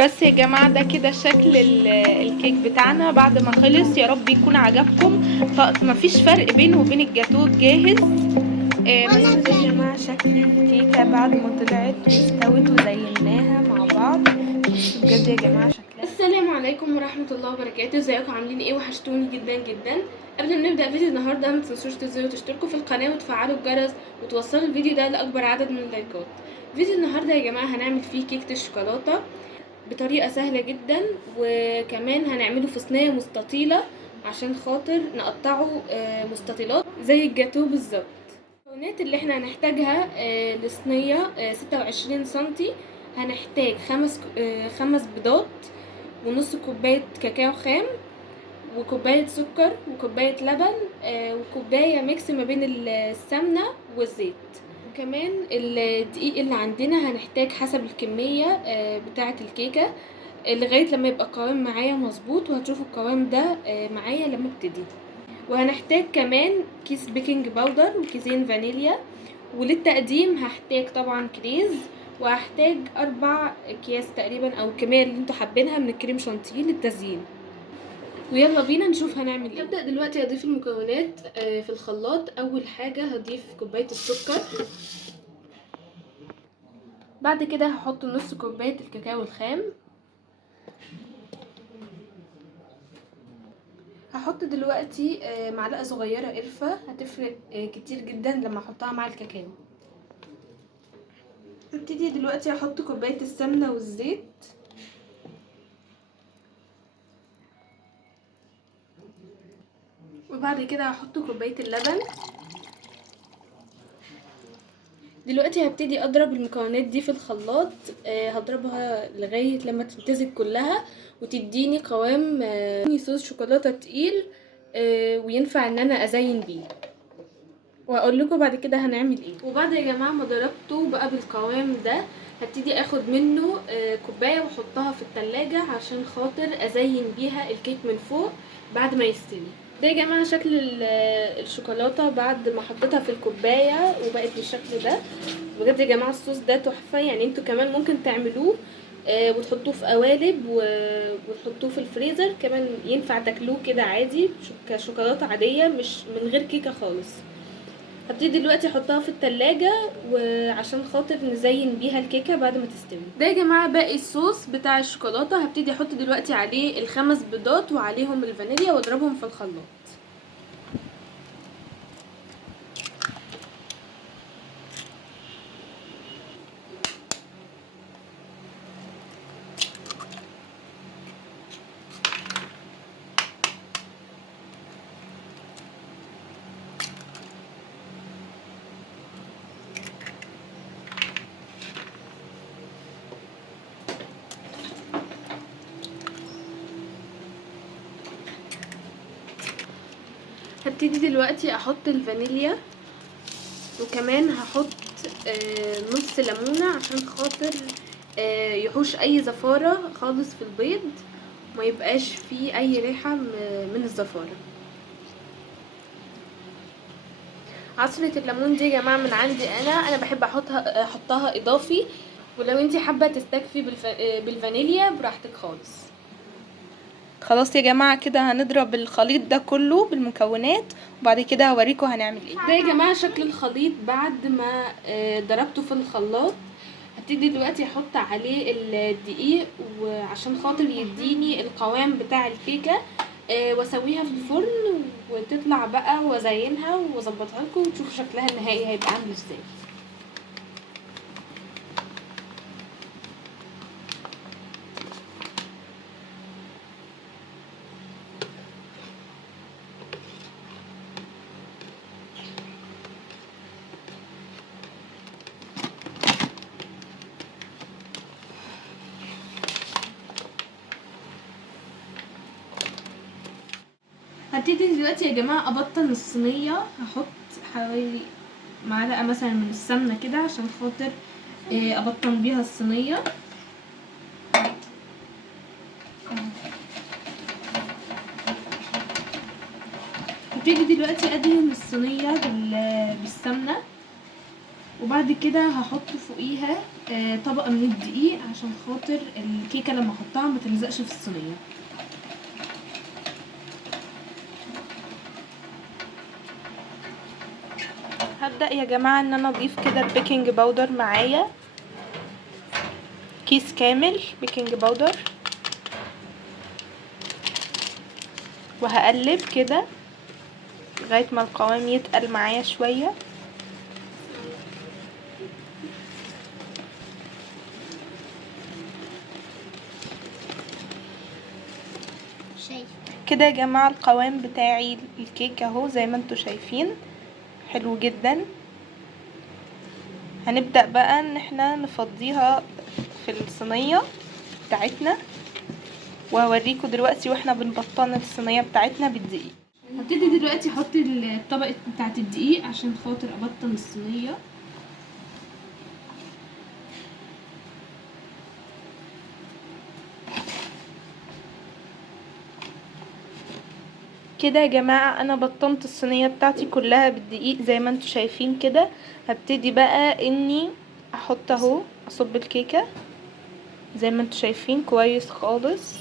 بس يا جماعة ده كده شكل الكيك بتاعنا بعد ما خلص. يا رب يكون عجبكم. مفيش فرق بينه وبين الجاتوه الجاهز. بس ده يا جماعة شكل الكيكة بعد ما طلعت واستوت وزيناها مع بعض. بصوا بجد يا جماعة شكلها. السلام عليكم ورحمة الله وبركاته. ازيكم عاملين ايه؟ وحشتوني جدا جدا. قبل ما نبدأ فيديو النهاردة ما تنسوش تشتركوا في القناة وتفعلوا الجرس وتوصلوا الفيديو ده لأكبر عدد من اللايكات. فيديو النهاردة يا جماعة هنعمل فيه كيكة الشوكولاتة بطريقة سهلة جدا، وكمان هنعمله في صينية مستطيلة عشان خاطر نقطعه مستطيلات زي الجاتو بالظبط. المكونات اللي احنا هنحتاجها لصينية 26 سنتي. هنحتاج خمس بيضات، ونص كوباية كاكاو خام، وكوباية سكر، وكوباية لبن، وكوباية ميكس ما بين السمنة والزيت. وكمان الدقيق اللي عندنا هنحتاج حسب الكمية بتاعة الكيكة لغاية لما يبقى القوام معايا مظبوط، وهتشوفوا القوام ده معايا لما ابتدي. وهنحتاج كمان كيس بيكنج باودر وكيسين فانيليا. وللتقديم هحتاج طبعا كريز، وهحتاج 4 اكياس تقريبا او الكميه اللي انتوا حابينها من الكريم شانتيه للتزيين. ويلا بينا نشوف هنعمل ايه. هبدأ دلوقتي اضيف المكونات في الخلاط. اول حاجه هضيف كوبايه السكر، بعد كده هحط نص كوبايه الكاكاو الخام، هحط دلوقتي معلقه صغيره قرفه، هتفرق كتير جدا لما احطها مع الكاكاو. هبتدي دلوقتي احط كوبايه السمنه والزيت، وبعد كده هحط كوبايه اللبن. دلوقتي هبتدي اضرب المكونات دي في الخلاط. هضربها لغايه لما تمتزج كلها وتديني قوام صوص شوكولاته تقيل وينفع ان انا ازين بيه. وهقول لكم بعد كده هنعمل ايه. وبعد يا جماعه ما ضربته بقى بالقوام ده، هبتدي اخد منه كوبايه واحطها في التلاجة عشان خاطر ازين بيها الكيك من فوق بعد ما يستوي. ده يا جماعه شكل الشوكولاته بعد ما حطيتها في الكوبايه وبقت بالشكل ده. بجد يا جماعه الصوص ده تحفه، يعني انتوا كمان ممكن تعملوه وتحطوه في قوالب وتحطوه في الفريزر. كمان ينفع تاكلوه كده عادي كشوكولاته عاديه مش من غير كيكه خالص. هبتدي دلوقتي احطها في التلاجة وعشان خاطر نزين بيها الكيكه بعد ما تستوي. ده يا جماعه باقي الصوص بتاع الشوكولاته. هبتدي احط دلوقتي عليه الخمس بيضات وعليهم الفانيليا واضربهم في الخلاط. هبتدي دلوقتي احط الفانيليا، وكمان هحط نص ليمونه عشان خاطر يحوش اي زفاره خالص في البيض، ما يبقاش فيه اي ريحه من الزفاره. عصرة الليمون دي يا جماعه من عندي انا بحب احطها اضافي، ولو انتي حابه تستكفي بالفانيليا براحتك خالص. خلاص يا جماعة كده هنضرب الخليط ده كله بالمكونات، وبعد كده هوريكم هنعمل ايه. ده يا جماعه شكل الخليط بعد ما ضربته في الخلاط. هبتدي دلوقتي احط عليه الدقيق وعشان خاطر يديني القوام بتاع الكيكه، واسويها في الفرن وتطلع بقى وازينها واظبطها لكم وتشوفوا شكلها النهائي هيبقى عامل ازاي. هبتدي دلوقتي يا جماعه ابطن الصينيه. هحط حوالي معلقه مثلا من السمنه كده عشان خاطر ابطن بيها الصينيه. هبتدي دلوقتي ادهن الصينيه بالسمنه، وبعد كده هحط فوقيها طبقه من الدقيق عشان خاطر الكيكه لما احطها ما تلزقش في الصينيه. هبدأ يا جماعة ان انا اضيف كده البيكنج باودر معايا، كيس كامل بيكنج باودر، وهقلب كده لغاية ما القوام يتقل معايا شوية. كده يا جماعة القوام بتاعي الكيك اهو زي ما انتوا شايفين حلو جدا. هنبدأ بقى ان احنا نفضيها في الصينية بتاعتنا، وهوريكم دلوقتي واحنا بنبطن الصينية بتاعتنا بالدقيق. هبتدي دلوقتي احط الطبقه بتاعه الدقيق عشان خاطر ابطن الصينيه. كده يا جماعة انا بطنت الصينية بتاعتي كلها بالدقيق زي ما انتوا شايفين كده. هبتدي بقى اني احط اهو اصب الكيكة زي ما انتوا شايفين كويس خالص.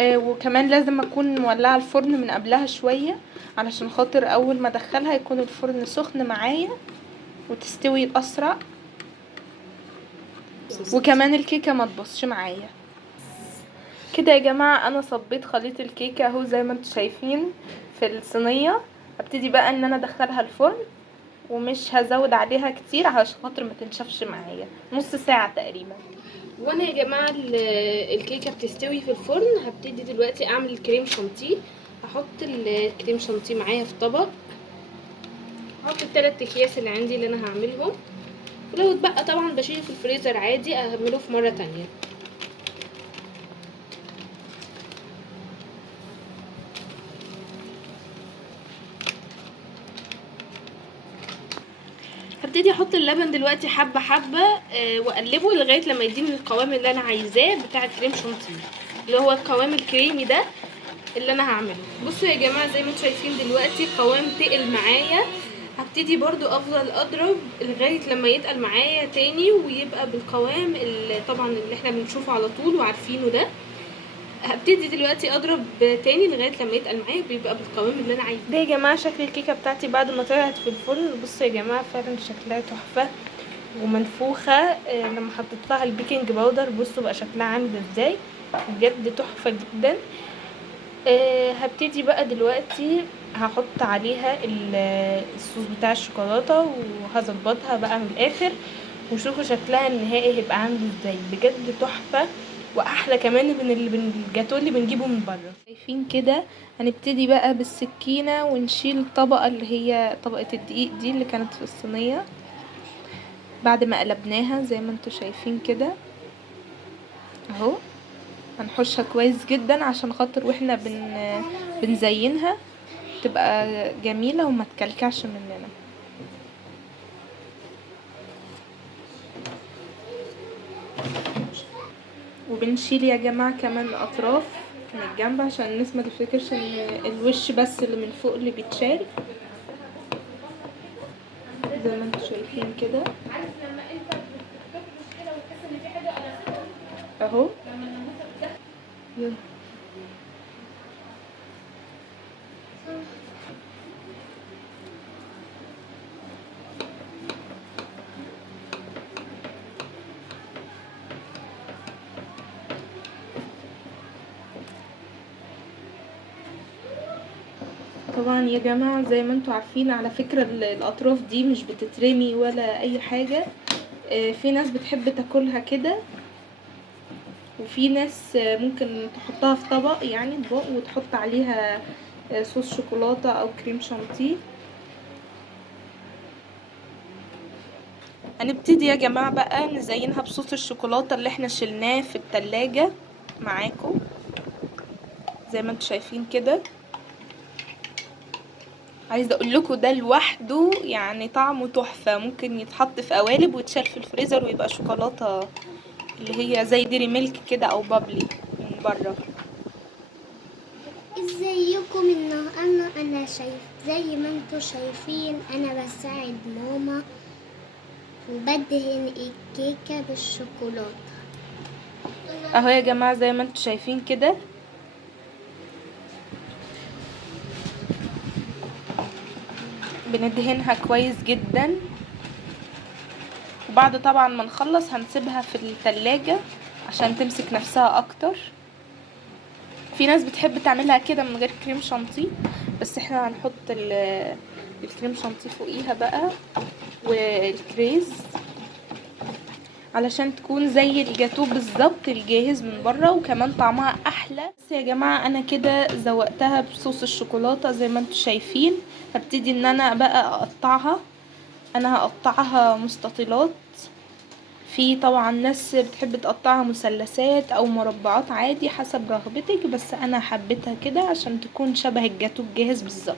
وكمان لازم اكون مولعة الفرن من قبلها شوية علشان خاطر اول ما ادخلها يكون الفرن سخن معايا وتستوي اسرع، وكمان الكيكة ما تبصش معايا. كده يا جماعة انا صبيت خليط الكيكة اهو زي ما انتوا شايفين في الصينية. هبتدي بقى ان انا ادخلها الفرن، ومش هزود عليها كتير علشان خاطر ما تنشفش معايا، نص ساعة تقريبا. وانا يا جماعه الكيكه بتستوي في الفرن، هبتدي دلوقتي اعمل الكريم شانتيه. هحط الكريم شانتيه معايا في طبق، هحط ال3 اكياس اللي عندي اللي انا هعملهم، ولو اتبقى طبعا بشيله في الفريزر عادي اعمله في مره تانية. هبتدي احط اللبن دلوقتي حبه حبه واقلبه لغايه لما يديني القوام اللي انا عايزاه بتاع الكريم شانتيه، اللي هو القوام الكريمي ده اللي انا هعمله. بصوا يا جماعه زي ما انتم شايفين دلوقتي قوام تقل معايا. هبتدي برضو افضل اضرب لغايه لما يتقل معايا تاني ويبقى بالقوام اللي طبعا اللي احنا بنشوفه على طول وعارفينه ده. هبتدي دلوقتي اضرب تاني لغايه لما يتقل معايا بيبقى بالقوام اللي انا عايزاه. ده يا جماعة شكل الكيكة بتاعتي بعد ما طلعت في الفرن. بصوا يا جماعة فعلا شكلها تحفة ومنفوخة لما حطيت لها البيكنج باودر. بصوا بقى شكلها عامل ازاي، بجد تحفة جدا. هبتدي بقى دلوقتي هحط عليها الصوص بتاع الشوكولاتة وهظبطها بقى من الاخر، وشوفوا شكلها النهائي هيبقى عامل ازاي، بجد تحفة واحلى كمان من الجاتو اللي بنجيبه من بره. شايفين كده. هنبتدي بقى بالسكينة ونشيل الطبقة اللي هي طبقة الدقيق دي اللي كانت في الصينية بعد ما قلبناها زي ما انتوا شايفين كده اهو. هنحشها كويس جدا عشان خاطر واحنا بنزينها تبقى جميلة وما تكلكعش مننا. وبنشيل يا جماعة كمان الاطراف من الجنب عشان الناس ما تفتكرش ان الوش بس اللي من فوق اللي بيتشال، زي ما انتوا شايفين كده اهو. يلا طبعا يا جماعة زي ما انتوا عارفين على فكرة الاطراف دي مش بتترمي ولا اي حاجة. في ناس بتحب تاكلها كده، وفي ناس ممكن تحطها في طبق يعني اطباق وتحط عليها صوص شوكولاتة او كريم شانتيه. هنبتدي يا جماعة بقى نزينها بصوص الشوكولاتة اللي احنا شلناه في التلاجة معاكم زي ما انتوا شايفين كده. عايزه اقول لكم ده لوحده يعني طعمه تحفه، ممكن يتحط في قوالب ويتشال في الفريزر ويبقى شوكولاته اللي هي زي ديري ميلك كده او بابلي من بره. ازيكم انا شايف زي ما انتوا شايفين انا بساعد ماما وبدهن الكيكة بالشوكولاتة. اهو يا جماعة زي ما انتوا شايفين كده بندهنها كويس جدا، وبعد طبعا ما نخلص هنسيبها في التلاجة عشان تمسك نفسها اكتر. في ناس بتحب تعملها كده من غير كريم شانتيه، بس احنا هنحط الكريم شانتيه فوقيها بقى والكريز علشان تكون زي الجاتو بالظبط الجاهز من بره، وكمان طعمها احلى. بس يا جماعه انا كده زوقتها بصوص الشوكولاته زي ما انتم شايفين. هبتدي ان انا بقى اقطعها. انا هقطعها مستطيلات. في طبعا ناس بتحب تقطعها مثلثات او مربعات عادي حسب رغبتك، بس انا حبيتها كده عشان تكون شبه الجاتو الجاهز بالظبط.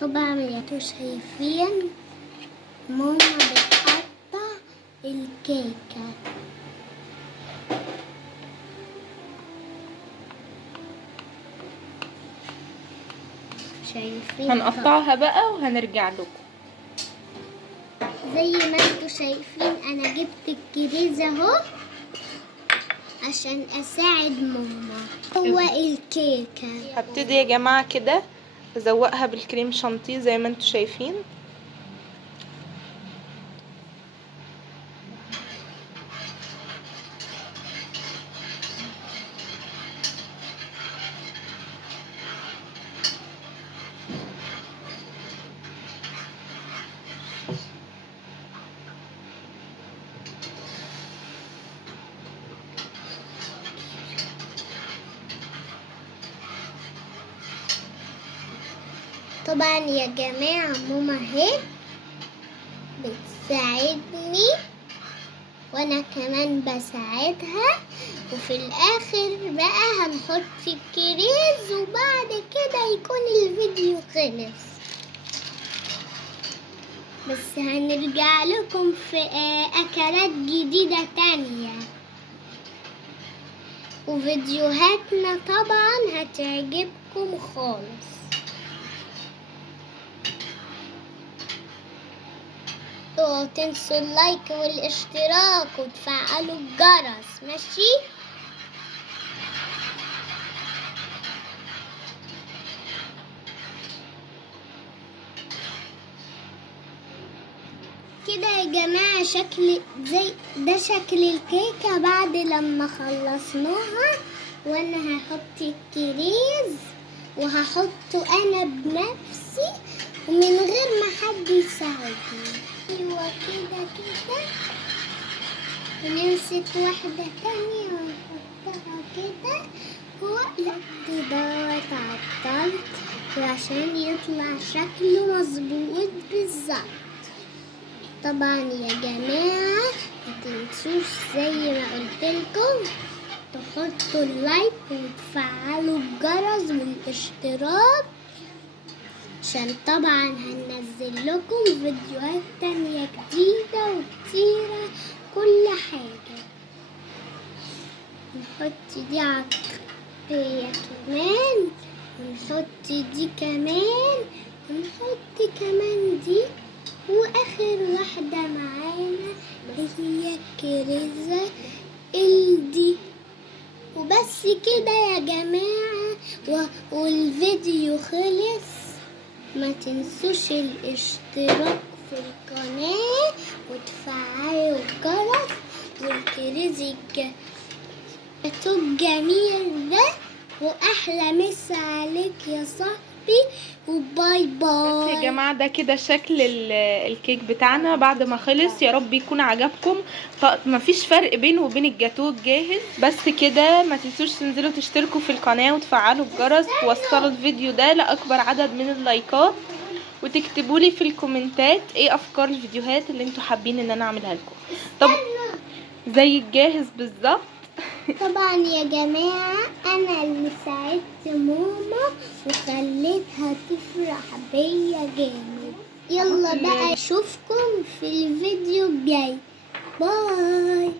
طبعا انتوا شايفين ماما بتقطع الكيكة. شايفين هنقطعها بقى وهنرجع لكم. زي ما انتوا شايفين انا جبت الكريز اهو عشان اساعد ماما. هو الكيكة هبتدي يا جماعه كده ازوقها بالكريم شانتيه زي ما انتوا شايفين. طبعا يا جماعة ماما اهي بتساعدني وانا كمان بساعدها، وفي الاخر بقى هنحط الكريز وبعد كده يكون الفيديو خلص. بس هنرجع لكم في اكلات جديدة تانية، وفيديوهاتنا طبعا هتعجبكم خالص. اوعوا تنسوا اللايك والاشتراك وتفعلوا الجرس، ماشي؟ كده يا جماعة ده شكل الكيكة بعد لما خلصناها. وانا هحط الكريز وهحطه انا بنفسي ومن غير ما حد يساعدني. ايوه كده كده، ونمسك واحدة تانية ونحطها كده. هو دوت عطلت عشان يطلع شكله مظبوط بالظبط. طبعا يا جماعة متنسوش زي ما قلتلكم تحطوا اللايك وتفعلوا الجرس والاشتراك عشان طبعا هننزل لكم فيديوهات تانية جديدة وكتيرة كل حاجة. نحط دي عطرية كمان، ونحط دي كمان، ونحط كمان دي، واخر واحدة معانا هي الكريزة دي. وبس كده يا جماعة والفيديو خلص. ما تنسوش الاشتراك في القناة وتفعلوا الجرس والكريز الجاتو الجميل ده. واحلى مسا عليك يا صاحبي. حبيبي وباي بس يا باي. جماعة ده كده شكل الكيك بتاعنا بعد ما خلص. يا رب يكون عجبكم. مفيش فرق بينه وبين الجاتوه الجاهز. بس كده ما تنسوش تنزلوا تشتركوا في القناة وتفعلوا الجرس، توصلوا الفيديو ده لأكبر عدد من اللايكات، وتكتبوا لي في الكومنتات ايه افكار الفيديوهات اللي انتوا حابين ان انا اعملها لكم. طب زي الجاهز بالظبط. طبعا يا جماعة أنا اللي ساعدت ماما وخليتها تفرح بيا جامد. يلا بقى أشوفكم في الفيديو الجاي. باي.